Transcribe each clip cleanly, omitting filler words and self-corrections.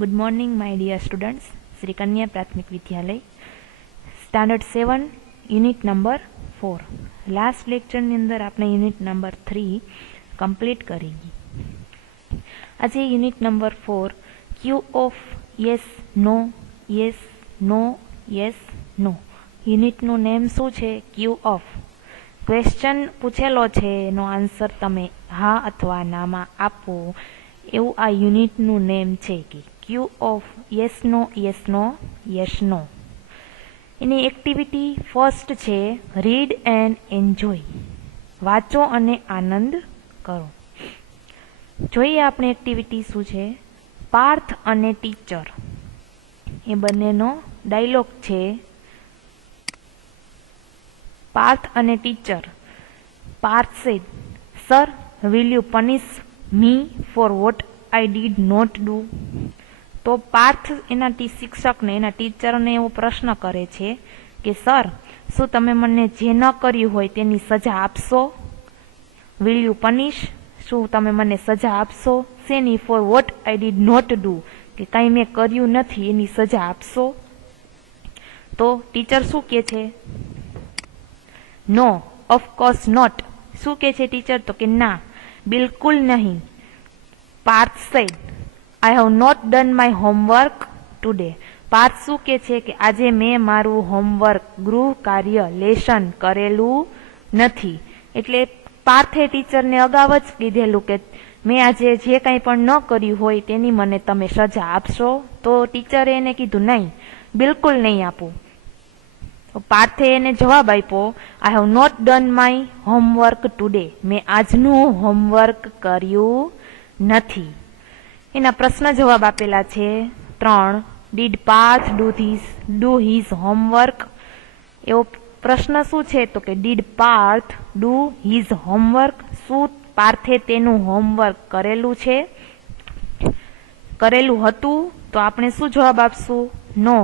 Good morning, my dear students. Sri Kanya Prathmik Vidyalay, Standard 7, Unit number 4. Last lecture ની અંદર આપણે unit number 3 complete કરી. આજે unit number 4 Q of yes, no, yes, no, yes, no. યુનિટનું name શું છે? Q of. Question પૂછેલો છે, એનો આન્સર તમે હા અથવા નામાં આપો, એવું આ યુનિટનું નેમ છે કે Q of yes, no, yes, no, yes, no. Any activity first છે રીડ એન્ડ એન્જોય. વાંચો અને આનંદ કરો. જોઈએ આપણે એક્ટિવિટી શું છે. પાર્થ અને ટીચર એ બંનેનો ડાયલોગ છે. પાર્થ અને teacher. Parth said, sir, will you punish me for what I did not do? તો પાર્થ એના શિક્ષકને, એના ટીચરને એવો પ્રશ્ન કરે છે કે સર, શું તમે મને જે ન કર્યું હોય તેની સજા આપશો? વિલ યુ પનિશ, શું તમે મને સજા આપશો? શેની? For what I did not do, કે કંઈ મેં કર્યું નથી એની સજા આપશો? તો ટીચર શું કહે છે? No, of course not. શું કહે છે ટીચર? તો કે ના, બિલકુલ નહીં. Parth said, I have not done my homework today. Parth શું કહે છે કે આજે મેં મારું હોમવર્ક, ગૃહ કાર્ય, લેસન કરેલું નથી. એટલે પાર્થે ટીચરને અગાઉ જ કીધેલું કે મેં આજે જે કંઈ પણ ન કર્યું હોય તેની મને તમે સજા આપશો? તો ટીચરે એને કીધું નહીં, બિલકુલ નહીં આપું. પાર્થે એને જવાબ આપ્યો, I have not done my homework today. મેં આજનું હોમવર્ક કર્યું નથી. એના પ્રશ્ન જવાબ આપેલા છે 3. Did Parth do his homework? એવો પ્રશ્ન શું છે? તો કે did Parth do his homework? શું પાર્થે તેનું હોમવર્ક કરેલું છે, કરેલું હતું? તો આપણે શું જવાબ આપશું? No,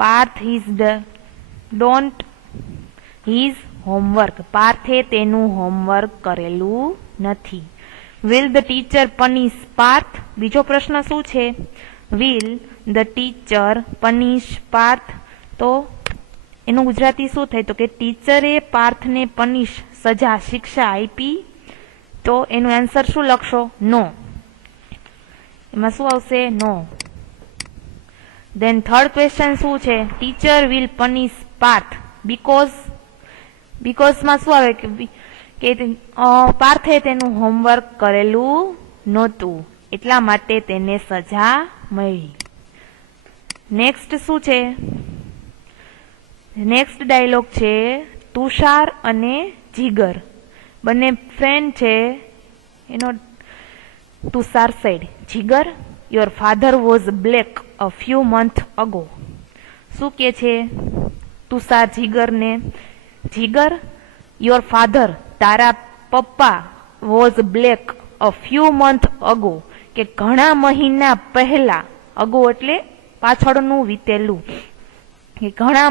Parth don't his homework. પાર્થે તેનું હોમવર્ક કરેલું નથી. Will the teacher punish Parth? બીજો પ્રશ્ન શું છે? Will the teacher punish Parth? તો એનું ગુજરાતી શું થાય? તો કે ટીચરે પાર્થને પનિશ, સજા, શિક્ષા આપી? તો એનું આન્સર શું લખશો? નો. એમાં શું આવશે? નો. ધેન થર્ડ ક્વેશ્ચન શું છે? ટીચર વિલ પનિશ પાર્થ બીકોઝમાં શું આવે કે પાર્થે તેનું હોમવર્ક કરેલું નહોતું, એટલા માટે તેને સજા મળી. નેક્સ્ટ શું છે? નેક્સ્ટ ડાયલોગ છે તુષાર અને જીગર. બંને ફ્રેન્ડ છે. એનો Tushar said, Jigar, your father was black a few month ago. શું કે છે તુષાર જીગરને? જીગર, યોર ફાધર, તારા પપ્પા, was black a few month ago, કે ઘણા મહિના પહેલા, અગો એટલે પાછળનું વીતેલું, કે ઘણા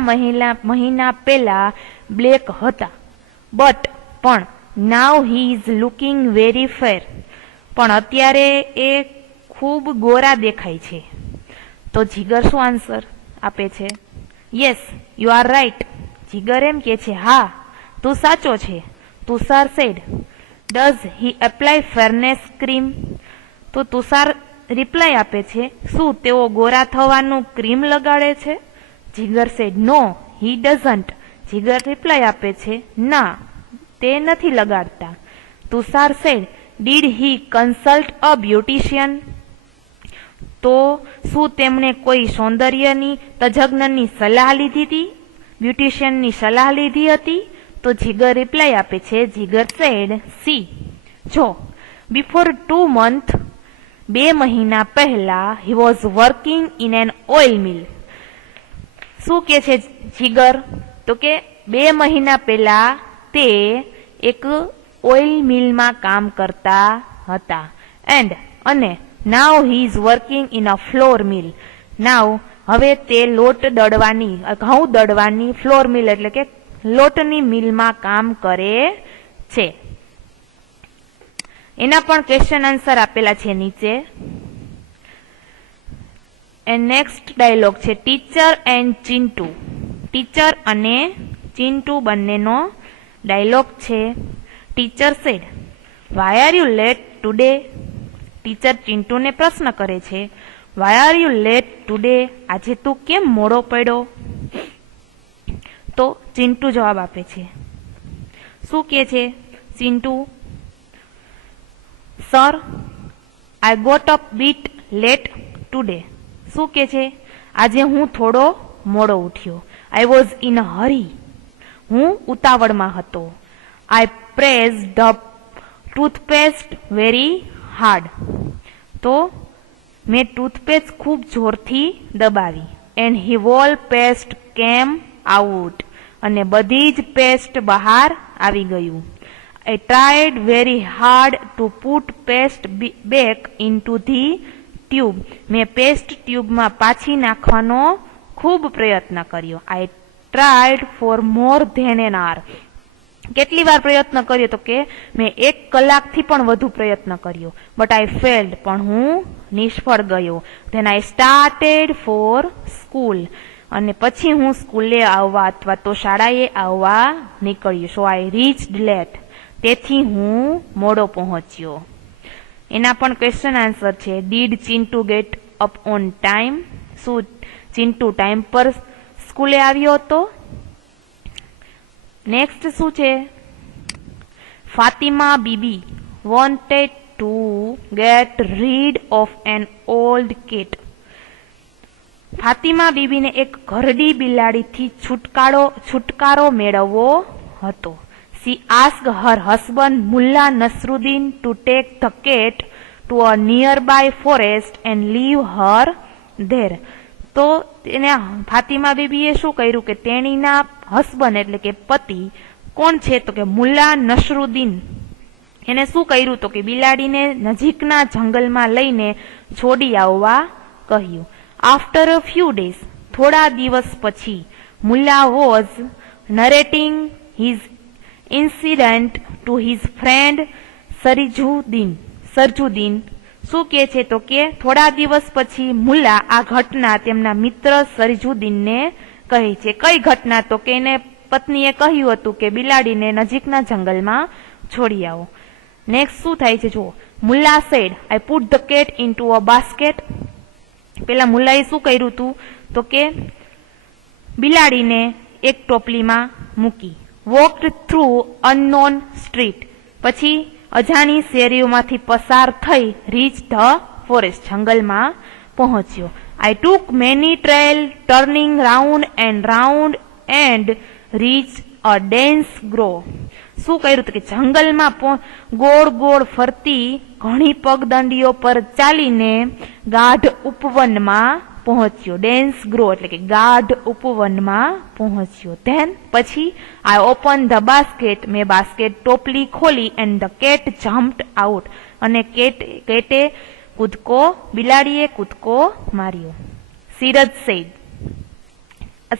મહિના પહેલા બ્લેક હતા. બટ પણ નાવ હી ઇઝ લુકિંગ વેરી ફેર, પણ અત્યારે એ ખૂબ ગોરા દેખાય છે. તો જીગર શું આન્સર આપે છે? Yes, you are right. Jigar એમ કે છે હા, તું સાચો છે. Tushar said, does he apply fairness cream? તો તુષાર રિપ્લાય આપે છે, શું તેઓ ગોરા થવાનું ક્રીમ લગાડે છે? Jigar sad, no, he doesn't. Jigar reply આપે છે, ના, તે નથી લગાડતા. Tushar said, did he consult a beautician? તો શું તેમણે કોઈ સૌંદર્યની તજજ્ઞની સલાહ લીધી હતી, બ્યુટિશિયનની સલાહ લીધી હતી? તો જીગર રિપ્લાય આપે છે, જીગર સેડ સી, જો, બિફોર 2 months, 2 મહિના પહેલા, he was working in an oil mill. શું કે છે જીગર? તો કે 2 મહિના પહેલા તે એક ઓઇલ મિલમાં કામ કરતા હતા. અને now he is working in a flour mill. Now, હવે તે લોટ દળવાની, ઘઉં દળવાની, ફ્લોર મિલ એટલે કે લોટની મિલમાં કામ કરે છે. એના પણ ક્વેશ્ચન આન્સર આપેલા છે નીચે. એન્ડ નેક્સ્ટ ડાયલોગ છે ટીચર એન્ડ ચિન્ટુ. ટીચર અને ચિન્ટુ બંનેનો ડાયલોગ છે. Teacher said, why are you late today? Teacher ચિન્ટુને પ્રશ્ન કરે છે, why are you late today? આજે તું કેમ મોડો પડ્યો? તો ચિન્ટુ જવાબ આપે છે. શું કહે છે Chintu? Sir, I got up bit late today. શું કહે છે? આજે હું થોડો મોડો ઉઠ્યો. I was in a hurry. હું ઉતાવળમાં હતો. I pressed the toothpaste very hard. તો મેં ટૂથપેસ્ટ ખૂબ જોરથી દબાવી. And he whole paste came out. અને બધી જ પેસ્ટ બહાર આવી ગયું. I tried very hard to put paste back into the tube. મેં પેસ્ટ ટ્યુબમાં પાછી નાખવાનો ખૂબ પ્રયત્ન કર્યો. I tried for more than an hour. કેટલી વાર પ્રયત્ન કર્યો? તો કે મેં 1 કલાકથી પણ વધુ પ્રયત્ન કર્યો. But I failed. પણ હું નિષ્ફળ ગયો. Than I started for school. અને પછી હું સ્કૂલે આવવા અથવા તો શાળાએ આવવા નીકળ્યો. સો આઈ રીચ્ડ લેટ. તેથી હું મોડો પહોંચ્યો. એના પણ ક્વેશ્ચન આન્સર છે. Did Chintu get up on time? શું ચિન્ટુ ટાઈમ પર સ્કૂલે આવ્યો હતો? નેક્સ્ટ શું છે? Fatima Bibi wanted to get rid of an old cat. Fatima બીબીને એક ઘરડી બિલાડીથી છુટકારો મેળવવો હતો. She asked her husband Mullah Nasruddin to take the cat to a nearby forest and leave her there. તો એને ફાતિમા બીબીએ શું કર્યું કે તેણીના હસબન્ડ એટલે કે પતિ કોણ છે? તો કે મુલ્લા નસરુદ્દીન. એને શું કર્યું? તો કે બિલાડીને નજીકના જંગલમાં લઈને છોડી આવવા કહ્યું. આફ્ટર અ ફ્યુ ડેઝ, થોડા દિવસ પછી, Mulla was narrating his incident to his friend Sarjuddin. શું કહે છે? તો કે થોડા દિવસ પછી મુલ્લા આ ઘટના તેમના મિત્ર સરજુદ્દીનને કહે છે. કઈ ઘટના? તો કે એને પત્નીએ કહ્યું હતું કે બિલાડીને નજીકના જંગલમાં છોડી આવો. નેક્સ્ટ શું થાય છે જુઓ. Mulla said, I put the cat into a basket. પેલા મુલ્લાએ શું કર્યું હતું? તો કે બિલાડીને એક ટોપલીમાં મૂકી. Walked through unknown street. પછી અજાણી શેરીઓમાંથી પસાર થઈ રીચ ધ ફોરેસ્ટ. જંગલમાં પહોંચ્યો. I took many trail turning round and reach a dense grove. શું કર્યું? કે જંગલમાં ગોળ ગોળ ફરતી ઘણી પગદંડીઓ પર ચાલીને ગાઢ ઉપવનમાં પહોંચ્યો. ડેન્સ ગ્રો એટલે કે ગાઢ ઉપવનમાં પહોંચ્યો. ધેન પછી આઈ ઓપન ધ બાસ્કેટ. મેં બાસ્કેટ ટોપલી ખોલી. And the cat jumped out. અને કેટે બિલાડીએ કૂદકો માર્યો. સિરજ સેડ.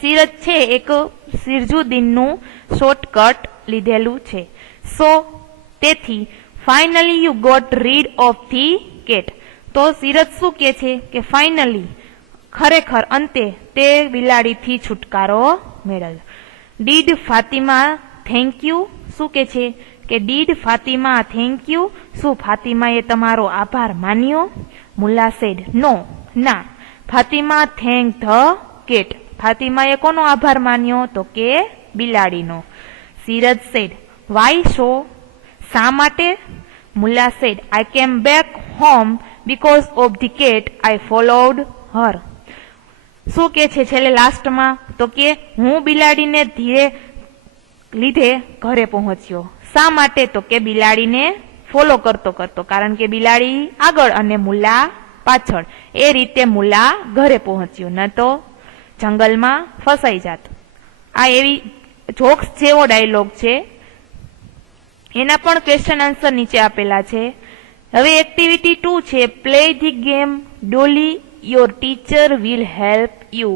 સિરજ છે એક સિરજુદ્દીનનું શોર્ટકટ લીધેલું છે. સો તેથી finally you got rid of the cat. તો સિરજ શું કે છે? કે ફાઇનલી ખરેખર અંતે તે બિલાડીથી છુટકારો મેળવ્યો. Did Fatima thank you. શું કે છે? કે ડીડ ફાતિમા થેન્ક યુ. શું ફાતિમાએ તમારો આભાર માન્યો? મુલ્લા સેડ, નો, ના. Fatima thank the cat. ફાતિમાએ કોનો આભાર માન્યો? તો કે બિલાડીનો. સિરજ સેડ, વાય સો? શા માટે? Mulla said, I came back home because of the cat. I followed her. શું કે છે છેલ્લે લાસ્ટમાં? તો કે હું બિલાડીને લીધે ઘરે પહોંચ્યો. શા માટે? તો કે બિલાડીને ફોલો કરતો કારણ કે બિલાડી આગળ અને મુલ્લા પાછળ. એ રીતે મુલ્લા ઘરે પહોંચ્યો, ન તો જંગલમાં ફસાઈ જાત. આ એવી જોક્સ જેવો ડાયલોગ છે. એના પણ ક્વેશ્ચન આન્સર નીચે આપેલા છે. હવે એક્ટિવિટી 2 છે play the game dolly your teacher will help you.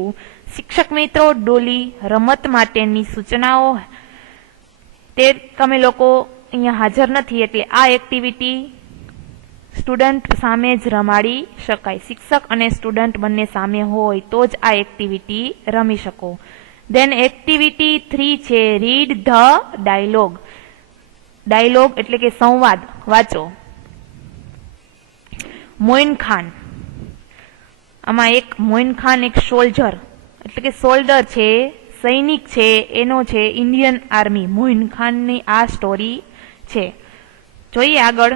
શિક્ષક મિત્રો, ડોલી રમત માટેની સૂચનાઓ. તે તમે લોકો અહીંયા હાજર નથી એટલે આ એક્ટિવિટી સ્ટુડન્ટ સામે જ રમાડી શકાય. શિક્ષક અને સ્ટુડન્ટ બંને સામે હોય તો જ આ એક્ટિવિટી રમી શકો. ધેન એક્ટિવિટી 3 છે રીડ ધ ડાયલોગ. ડાયલોગ એટલે કે સંવાદ વાંચો. મોઇન ખાન, આમાં એક મોઇન ખાન એક સોલ્જર એટલે કે સોલ્ડર છે, સૈનિક છે, એનો છે ઇન્ડિયન આર્મી. મોઇન ખાનની આ સ્ટોરી છે. જોઈએ આગળ.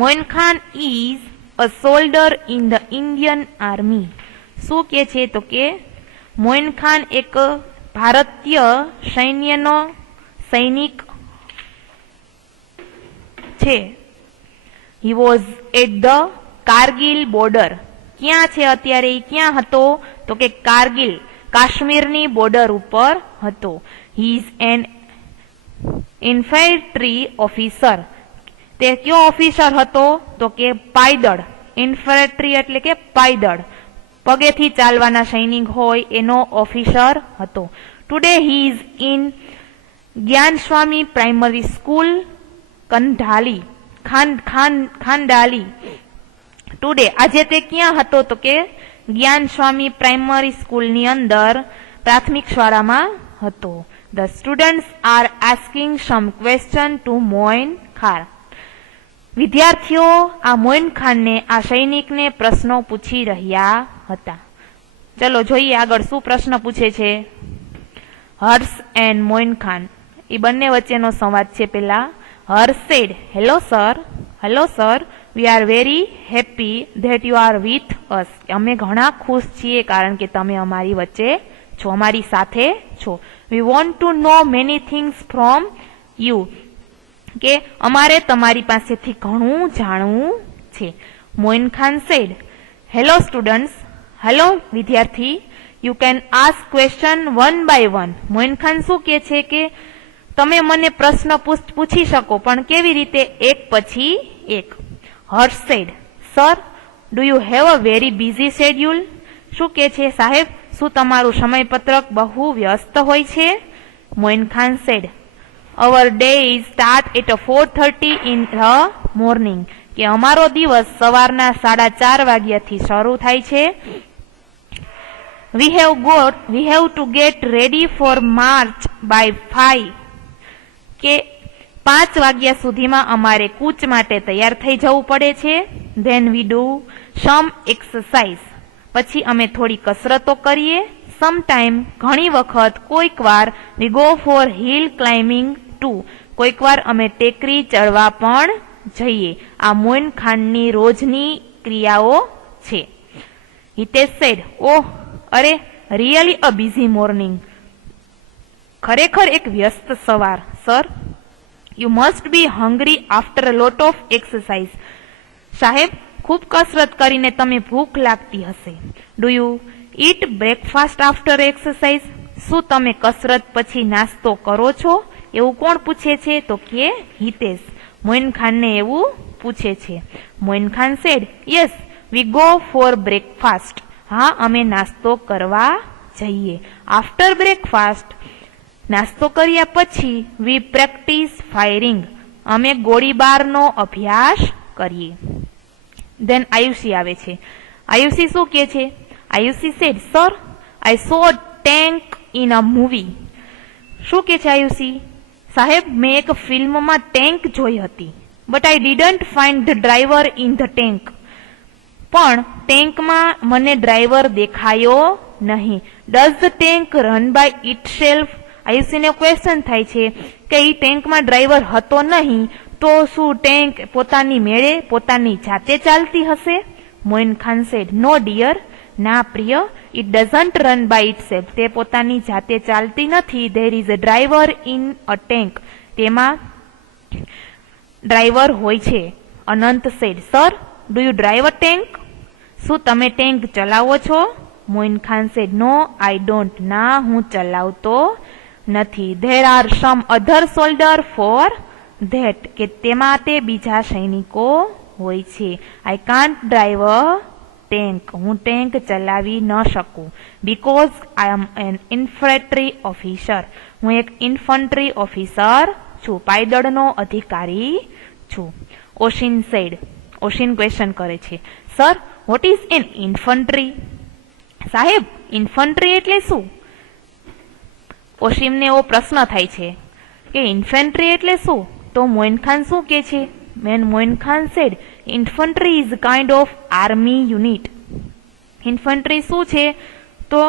Moin Khan is a soldier in the Indian army. શું કે છે તો કે મોઇન ખાન એક ભારતીય સૈન્યનો સૈનિક છે. He was at the Kargil border. ક્યાં છે અત્યારે? ક્યાં હતો તો કે કારગિલ, કાશ્મીરની બોર્ડર ઉપર હતો. He is an infantry officer. તે કયો ઓફિસર હતો તો કે પાયદળ. ઇન્ફેન્ટ્રી એટલે કે પાયદળ, પગેથી ચાલવાના સૈનિક હોય એનો ઓફિસર હતો. Today he is in Gyanswami primary school Kandhali Khandali. Today આજે તે ક્યાં હતો તો કે જ્ઞાનસ્વામી પ્રાઇમરી સ્કૂલની અંદર પ્રાથમિક શાળામાં હતો. The students are asking some question to Moin Khan. વિદ્યાર્થીઓ આ મોઇન ખાનને, આ સૈનિકને પ્રશ્નો પૂછી રહ્યા હતા. ચલો જોઈએ આગળ શું પ્રશ્ન પૂછે છે. હર્ષ એન્ડ મોઇન ખાન, એ બંને વચ્ચેનો સંવાદ છે. પેલા Harsh said, hello sir, we are very happy that you are with us. અમે ઘણા ખુશ છીએ કારણ કે તમે અમારી વચ્ચે છો, અમારી સાથે છો. We want to know many things from you. કે અમારે તમારી પાસેથી ઘણું જાણવું છે. Moin Khan said, hello students, hello વિદ્યાર્થી, you can ask question one by one. Moin Khan શું કે છે કે તમે મને પ્રશ્ન પૂછી શકો, પણ કેવી રીતે? એક પછી એક. Harsh said, sir, do you have a very busy schedule. શું કે છે સાહેબ, શું તમારું સમયપત્રક બહુ વ્યસ્ત હોય છે? Moin Khan said, our day start at 4:30 in the morning. કે અમારો દિવસ સવારના 4:30 વાગ્યાથી શરૂ થાય છે. We have to get ready for march by 5. કે 5 વાગ્યા સુધીમાં અમારે કૂચ માટે તૈયાર થઈ જવું પડે છે. Then we do some exercise. પછી અમે થોડી કસરતો કરીએ. Sometime ઘણી વખત, કોઈક વાર, we go for hill climbing too. કોઈક વાર અમે ટેકરી ચડવા પણ જઈએ. આ મોઇન ખાનની રોજની ક્રિયાઓ છે. હિતેશ સેડ, ઓહ, અરે, રિયલી અ બિઝી મોર્નિંગ. ખરેખર એક વ્યસ્ત સવાર. Sir, you must be hungry after a lot of exercise. સાહેબ, ખૂબ કસરત કરીને તમે ભૂખ લાગતી હશે. Do you it breakfast after exercise. શું તમે કસરત પછી નાસ્તો કરો છો? એવું કોણ પૂછે છે તો કે હિતેશ. મોઇન ખાનને એવું પૂછે છે. Moin Khan said, yes, we go for breakfast. હા, અમે નાસ્તો કરવા જઈએ. આફ્ટર બ્રેકફાસ્ટ, નાસ્તો કર્યા પછી, વી પ્રેક્ટિસ ફાયરિંગ. અમે ગોળીબારનો અભ્યાસ કરીએ. ધેન આયુષી આવે છે. આયુષી શું કે છે? Ayushi said, sir, I saw tank in a movie. શું કે છે આયુષી? સાહેબ, મેં એક ફિલ્મમાં ટેન્ક જોઈ હતી. But I didn't find the driver in the tank. પણ ટેન્કમાં મને ડ્રાઈવર દેખાયો નહીં. Does the tank run by itself. આયુષીને ક્વેશ્ચન થાય છે કે એ ટેન્કમાં ડ્રાઈવર હતો નહીં, તો શું ટેન્ક પોતાની મેળે પોતાની જાતે ચાલતી હશે? Moin Khan said, no dear, ના પ્રિય, it doesn't run by itself. તે પોતાની જાતે ચાલતી નથી. There is a driver in a tank. તેમાં ડ્રાઈવર હોય છે. Anant said, sir, do you drive a tank. શું તમે ટેન્ક ચલાવો છો? Moin Khan said, no, I don't. ના, હું ચલાવતો નથી. There are some other soldier for that. કે તેમાં તે બીજા સૈનિકો હોય છે. I can't drive a tank. હું ટેન્ક ચલાવી ન શકું. Because I am an infantry officer. હું એક ઇન્ફન્ટ્રી ઓફિસર છું, પાયદળનો અધિકારી છું. ઓશિન સેડ, ઓશિન ક્વેશ્ચન કરે છે, sir what is an infantry? સાહેબ ઇન્ફન્ટ્રી એટલે શું? ઓશિમને એવો પ્રશ્ન થાય છે કે ઇન્ફેન્ટ્રી એટલે શું? તો મોઇન ખાન શું કે છે? Moin Khan said infantry is kind of army unit. Infantry શું છે? તો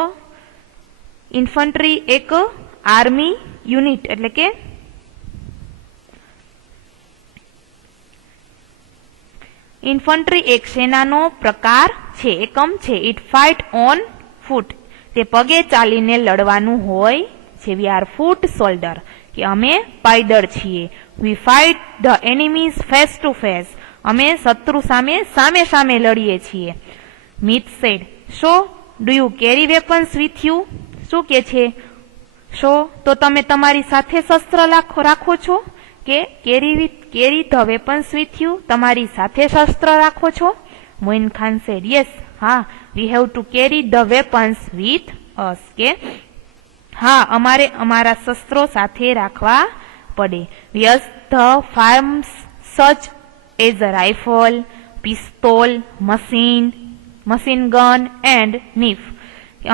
ઇન્ફન્ટ્રી એક આર્મી યુનિટ એટલે કે ઇન્ફન્ટ્રી એક સેનાનો પ્રકાર છે, એકમ છે. ઇટ ફાઇટ ઓન ફૂટ, તે પગે ચાલીને લડવાનું હોય છે. વી આર ફૂટ સોલ્ડર, કે અમે પાયદળ છીએ. We fight the enemies face to face, અમે શત્રુ સામે સામે સામે લડીએ છીએ. Mith said so do you carry weapons with you? શું કે છે? સો તો તમે તમારી સાથે શસ્ત્ર રાખો છો? કે કેરી ધ વેપન્સ વિથ યુ, તમારી સાથે શસ્ત્ર રાખો છો? મોઇન ખાન સેડ યસ, હા we have to carry the weapons with us, કે હા અમારે અમારા શસ્ત્રો સાથે રાખવા પડે. Yes the firearms such as a rifle, pistol, machine gun and knife.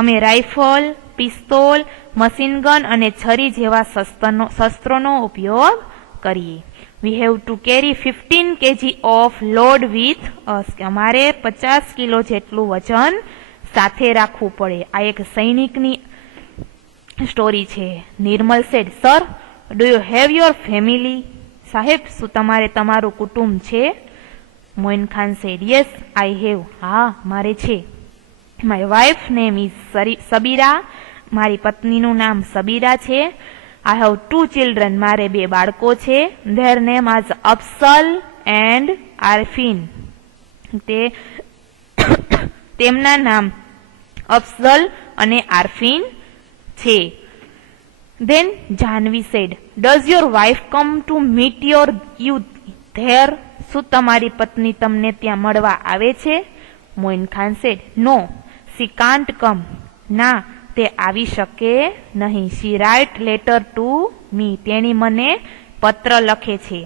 અમે રાઇફલ, પિસ્તોલ, મશીન ગન અને છરી જેવા શસ્ત્રોનો ઉપયોગ કરીએ. વી have to carry 15 kg off load with us, અમારે 50 કિલો જેટલું વજન સાથે રાખવું પડે. આ એક સૈનિકની સ્ટોરી છે. Nirmal said sir do you have your family? સાહેબ શું તમારે તમારું કુટુંબ છે? Moin Khan said yes I have, હા મારે છે. My wife name is Sabira, મારી પત્નીનું નામ સબીરા છે. આઈ હેવ 2 children, મારે 2 બાળકો છે. Their name as Afsal and Aarfin, તેમના નામ અફસલ અને આરફીન છે. Then Jahnavi said does your wife come to meet you there? શું તમારી પત્ની તમને ત્યાં મળવા આવે છે? Moin Khan said no she can't come, ના તે આવી શકે નહીં. She write letter to me, તેણી મને પત્ર લખે છે.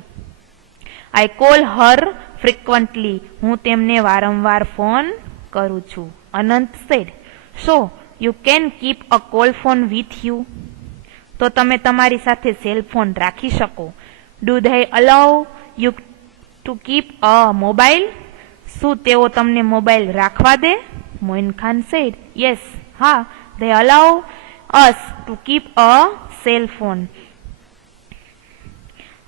આઈ કોલ હર ફ્રિક્વન્ટલી, હું તેમને વારંવાર ફોન કરું છું. Anant said so you can keep a call phone with you, તો તમે તમારી સાથે સેલ ફોન રાખી શકો. Do they allow you to keep a mobile, શું તેઓ તમને મોબાઈલ રાખવા દે? મોઇન ખાન સેડ યસ, હા they allow us to keep a cell phone,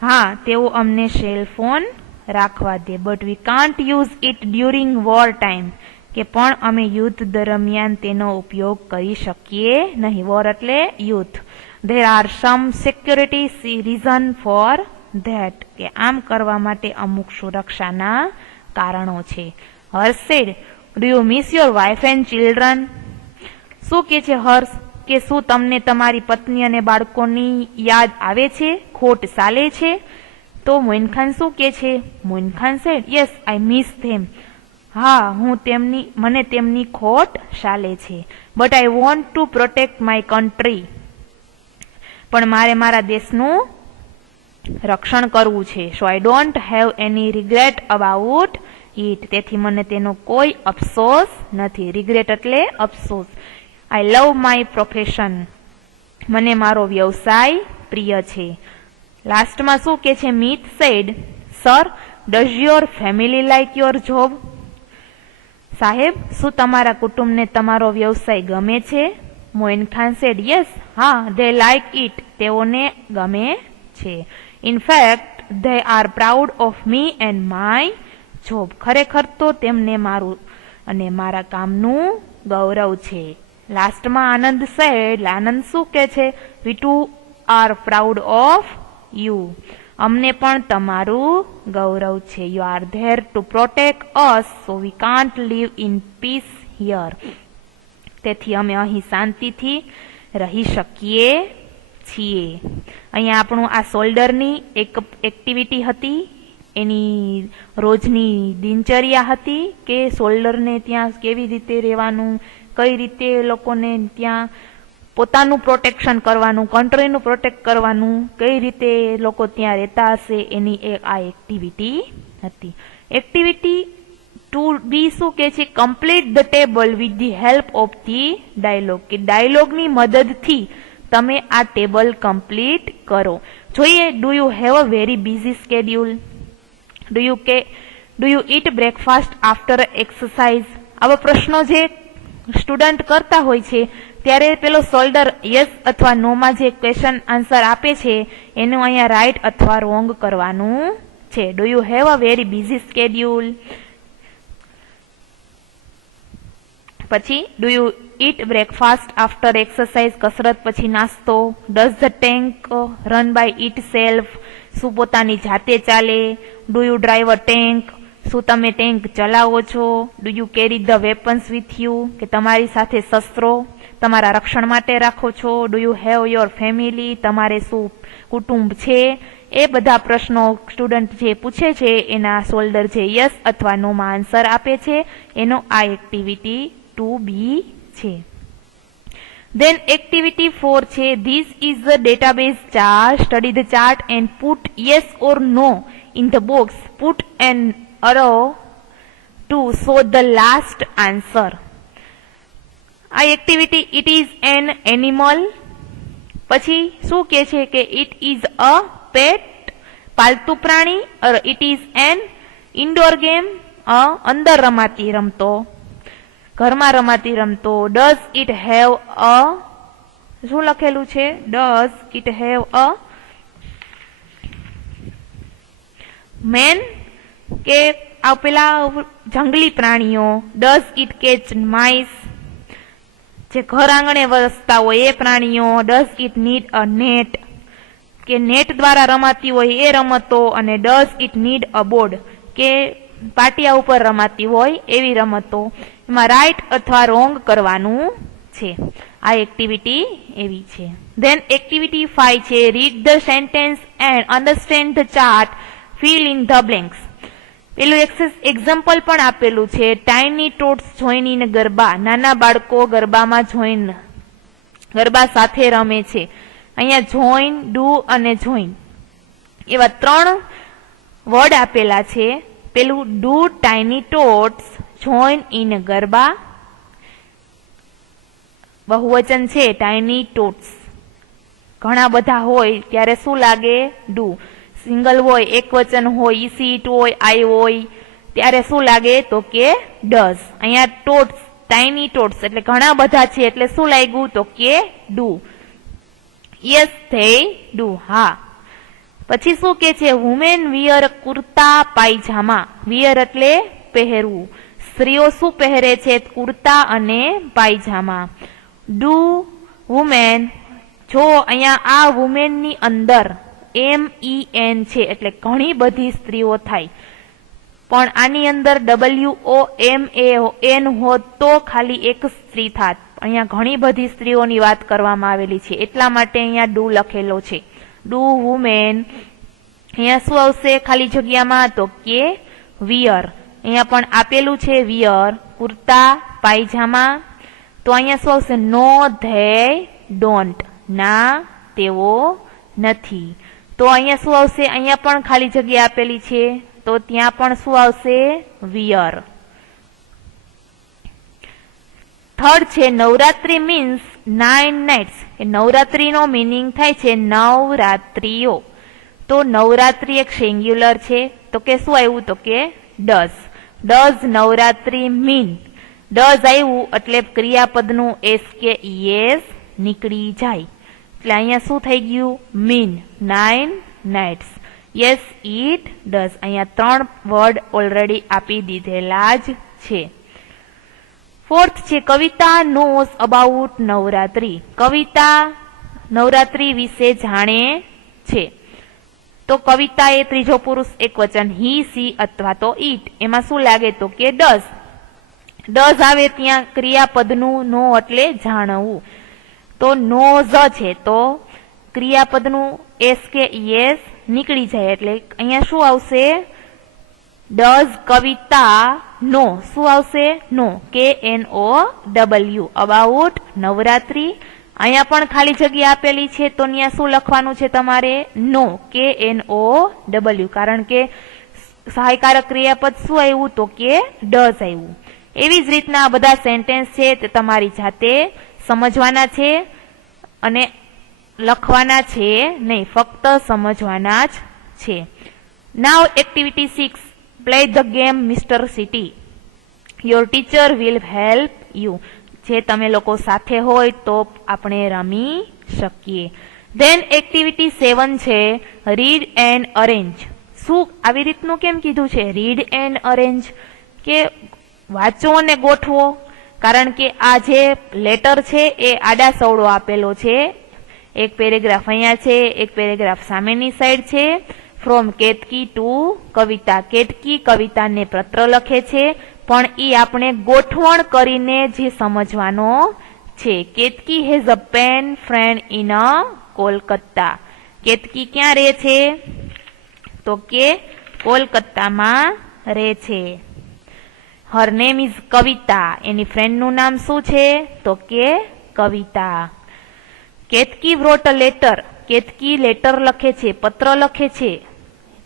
હા તેઓ અમને સેલ ફોન રાખવા દે. But we can't use it during war time, કે પણ અમે યુદ્ધ દરમિયાન તેનો ઉપયોગ કરી શકીએ નહીં. વોર એટલે યુદ્ધ. There are some security reason for that, કે આમ કરવા માટે અમુક સુરક્ષાના કારણો છે. Harsh said do you miss your wife and children? શું કે છે હર્ષ, કે શું તમને તમારી પત્ની અને બાળકોની યાદ આવે છે, ખોટ ચાલે છે? તો મોઇન ખાન શું કે છે? Moin Khan said yes I miss them, હા મને તેમની ખોટ ચાલે છે. But I want to protect my country, પણ મારે મારા દેશનું રક્ષણ કરવું છે. So I don't have any regret about it, તેથી મને તેનો કોઈ અફસોસ નથી. રિગ્રેટ એટલે અફસોસ. આઈ લવ માય પ્રોફેશન, મને મારો વ્યવસાય પ્રિય છે. લાસ્ટમાં શું કે છે? Mith said sir does your family like your job? સાહેબ શું તમારા કુટુંબને તમારો વ્યવસાય ગમે છે? મોઇન ખાન સેડ યસ, હા ધે લાઈક ઇટ, તેઓને ગમે છે. In fact they are proud of me and my job, ખરેખર તો તેમને મારું અને મારા કામનું ગૌરવ છે. લાસ્ટમાં આનંદ સેડ, આનંદ શું કે છે? We too are proud of you, અમને પણ તમારું ગૌરવ છે. You are there to protect us, so we can't live in peace here, તેથી અમે અહીં શાંતિથી રહી શકીએ છીએ. અહીંયા આપણું આ શોલ્ડરની એક એક્ટિવિટી હતી, એની રોજની દિનચર્યા હતી કે શોલ્ડરને ત્યાં કેવી રીતે રહેવાનું, કઈ રીતે લોકોને ત્યાં પોતાનું પ્રોટેક્શન કરવાનું, કન્ટ્રીનું પ્રોટેક્ટ કરવાનું, કઈ રીતે લોકો ત્યાં રહેતા હશે, એની આ એક્ટિવિટી હતી. એક્ટિવિટી 2B શું કે છે? Complete the table with the help of the dialogue, કે ડાયલોગની મદદથી તમે આ ટેબલ કમ્પ્લીટ કરો. જોઈએ, do you have a very busy schedule? Do you eat breakfast after exercise? આવા પ્રશ્નો જે સ્ટુડન્ટ કરતા હોય છે ત્યારે પેલો સોલ્ડર યસ અથવા નો માં જે ક્વેશ્ચન આન્સર આપે છે એનું અહીંયા રાઈટ અથવા રોંગ કરવાનું છે. Do you have a very busy schedule? પછી do you eat breakfast after exercise? કસરત પછી નાસ્તો. Does the tank run by itself? શું પોતાની જાતે ચાલે? Do you drive a tank? શું તમે ટેન્ક ચલાવો છો? Do you carry the weapons with you? કે તમારી સાથે શસ્ત્રો તમારા રક્ષણ માટે રાખો છો? Do you have your family? તમારે શું કુટુંબ છે? એ બધા પ્રશ્નો સ્ટુડન્ટ જે પૂછે છે એના સોલ્ડર જે યસ અથવા નો માં આન્સર આપે છે એનો આ એક્ટિવિટી 2B છે. Then activity 4 છે, this is the database chart, study the chart and put yes or no in the box, put an arrow to show the last answer. આ activity it is an animal. પછી શું કે છે કે it is a pet, પાલતુ પ્રાણી. it is an indoor game, અંદર રમાતી રમતો, ઘરમાં રમાતી રમતો. ડઝ ઇટ હેવ અ, શું લખેલું છે? Does it have a man, કે આ પેલા જંગલી પ્રાણીઓ. ડઝ ઇટ કેચ માઇસ, જે ઘર આંગણે વસતા હોય એ પ્રાણીઓ. Does it need a net, કે નેટ દ્વારા રમાતી હોય એ રમતો. અને does it need a board, કે પાટિયા ઉપર રમાતી હોય એવી રમતો. એમાં રાઈટ અથવા રોંગ કરવાનું છે. આ એક્ટિવિટી એવી છે. ધેન એક્ટિવિટી 5 છે, read the sentence and understand the chart, fill in the blanks. પેલું એક્ઝામ્પલ પણ આપેલું છે, tiny tots join in garba. નાના બાળકો ગરબામાં જોઈન, ગરબા સાથે રમે છે. અહીંયા જોઈન, ડુ અને જોઈન એવા 3 વર્ડ આપેલા છે. પેલું do tiny tots join in garba, બહુવચન છે ટાઇની ટોટ્સ. ઘણા બધા હોય ત્યારે શું લાગે? ડુ. સિંગલ હોય, એક વચન હોય, સીટ હોય, આઈ હોય ત્યારે શું લાગે? તો કે ડઝ. અહીંયા ટોટ્સ, ટાઇની ટોટ્સ એટલે ઘણા બધા છે એટલે શું લાગ્યું? તો કે ડુ. યસ ધે ડુ, હા. પછી શું કે છે? વુમેન વિયર કુર્તા પાયજામા. વિયર એટલે પહેરવું. સ્ત્રીઓ શું પહેરે છે? કુર્તા અને પાયજામા. ડુ વુમેન, જો અહીંયા આ વુમેન ની અંદર MEN છે એટલે ઘણી બધી સ્ત્રીઓ થાય, પણ આની અંદર WOMAN હોત તો ખાલી એક સ્ત્રી થાત. અહીંયા ઘણી બધી સ્ત્રીઓની વાત કરવામાં આવેલી છે એટલા માટે અહીંયા ડુ લખેલો છે. ડુ વુમેન, અહીંયા શું આવશે ખાલી જગ્યામાં? તો કે વિયર. અહીંયા પણ આપેલું છે વિયર, કુર્તા પાયજામા. તો અહીંયા શું આવશે? નો ધે ડોન્ટ, ના તેઓ નથી. તો અહીંયા શું આવશે? અહીંયા પણ ખાલી જગ્યા આપેલી છે તો ત્યાં પણ શું આવશે? વિયર. થર્ડ છે, Navratri means 9 nights. Navratri no meaning થાય છે 9 રાત્રિઓ. તો નવરાત્રી એક સિંગ્યુલર છે તો કે શું આવ્યું? તો કે does. Does Navratri mean. Does આવ્યું એટલે ક્રિયાપદનું SKES નીકળી જાય એટલે અહીંયા શું થઈ ગયું? Mean 9 nights. Yes it does. અહીંયા 3 વર્ડ ઓલરેડી આપી દીધેલા જ છે. ફોર્થ છે, કવિતા નોઝ અબાઉટ નવરાત્રી. કવિતા નવરાત્રી વિશે જાણે છે. તો કવિતા એ ત્રીજો પુરુષ એક વચન, હી, સી અથવા તો ઈટ. એમાં શું લાગે? તો કે ડઝ. ડઝ આવે ત્યાં ક્રિયાપદનું નો એટલે જાણવું. તો નોઝ છે તો ક્રિયાપદનું SKES નીકળી જાય એટલે અહીંયા શું આવશે? ડઝ કવિતા નો. શું આવશે? નો, KNOW, અબાઉટ નવરાત્રી. અહીંયા પણ ખાલી જગ્યા આપેલી છે તો અહીંયા શું લખવાનું છે તમારે? નો, KNOW, કારણ કે સહાયકારક ક્રિયાપદ શું આવ્યું? તો કે ડઝ આવ્યું. એવી જ રીતના આ બધા સેન્ટેન્સ છે તે તમારી જાતે સમજવાના છે અને લખવાના છે નહીં, ફક્ત સમજવાના જ છે. Now activity 6, play the game mister city. Your teacher will help you. જે તમે લોકો સાથે હોય તો આપણે રમી શકીએ. ધેન એક્ટિવિટી 7 છે રીડ એન્ડ અરેન્જ. શું આવી રીતનું કેમ કીધું છે? રીડ એન્ડ અરેન્જ કે વાંચો અને ગોઠવો. કારણ કે આ જે લેટર છે એ આડા સવડો આપેલો છે. એક પેરેગ્રાફ અહીંયા છે, એક પેરેગ્રાફ સામેની સાઈડ છે. ફ્રોમ કેતકી ટુ કવિતા. કેતકી કવિતાને પત્ર લખે છે, પણ એ આપણે ગોઠવણ કરીને જે સમજવાનો છે. Ketaki has a pen friend in a Kolkata. Ketaki ક્યાં રહે છે? તો કે કોલકાતામાં રહે છે. હર નેમ ઇઝ કવિતા. એની ફ્રેન્ડનું નામ શું છે? તો કે કવિતા. Ketaki wrote a letter. Ketaki letter લખે છે, પત્ર લખે છે.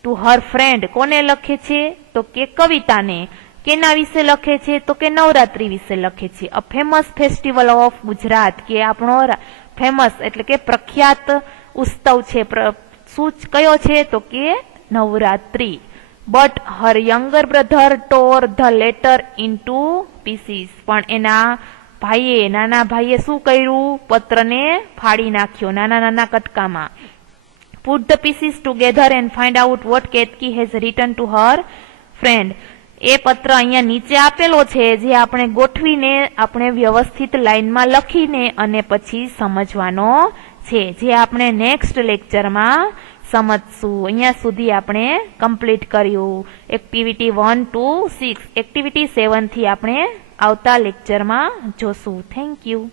To her friend. કોને લખે છે? તો કે કવિતાને. કેના વિશે લખે છે? તો કે નવરાત્રી વિશે લખે છે. અ ફેમસ ફેસ્ટિવલ ઓફ ગુજરાત. કે આપણો ફેમસ એટલે કે પ્રખ્યાત ઉત્સવ છે. શું કયો છે? તો કે Navratri. But Har younger brother ટોર the letter into pieces. પણ એના ભાઈએ, નાના ભાઈએ શું કર્યું? પત્રને ફાડી નાખ્યો નાના નાના કટકામાં. Put the pieces together and find out what Ketaki has written to her friend. એ પત્ર અહીંયા નીચે આપેલો છે, જે આપણે ગોઠવીને આપણે વ્યવસ્થિત લાઈનમાં લખીને અને પછી સમજવાનો છે, જે આપણે નેક્સ્ટ લેક્ચરમાં સમજશું. અહીંયા સુધી આપણે કમ્પ્લીટ કર્યું એક્ટિવિટી 1 to 6. એક્ટિવિટી 7 થી આપણે આવતા લેક્ચરમાં જોશું. Thank you.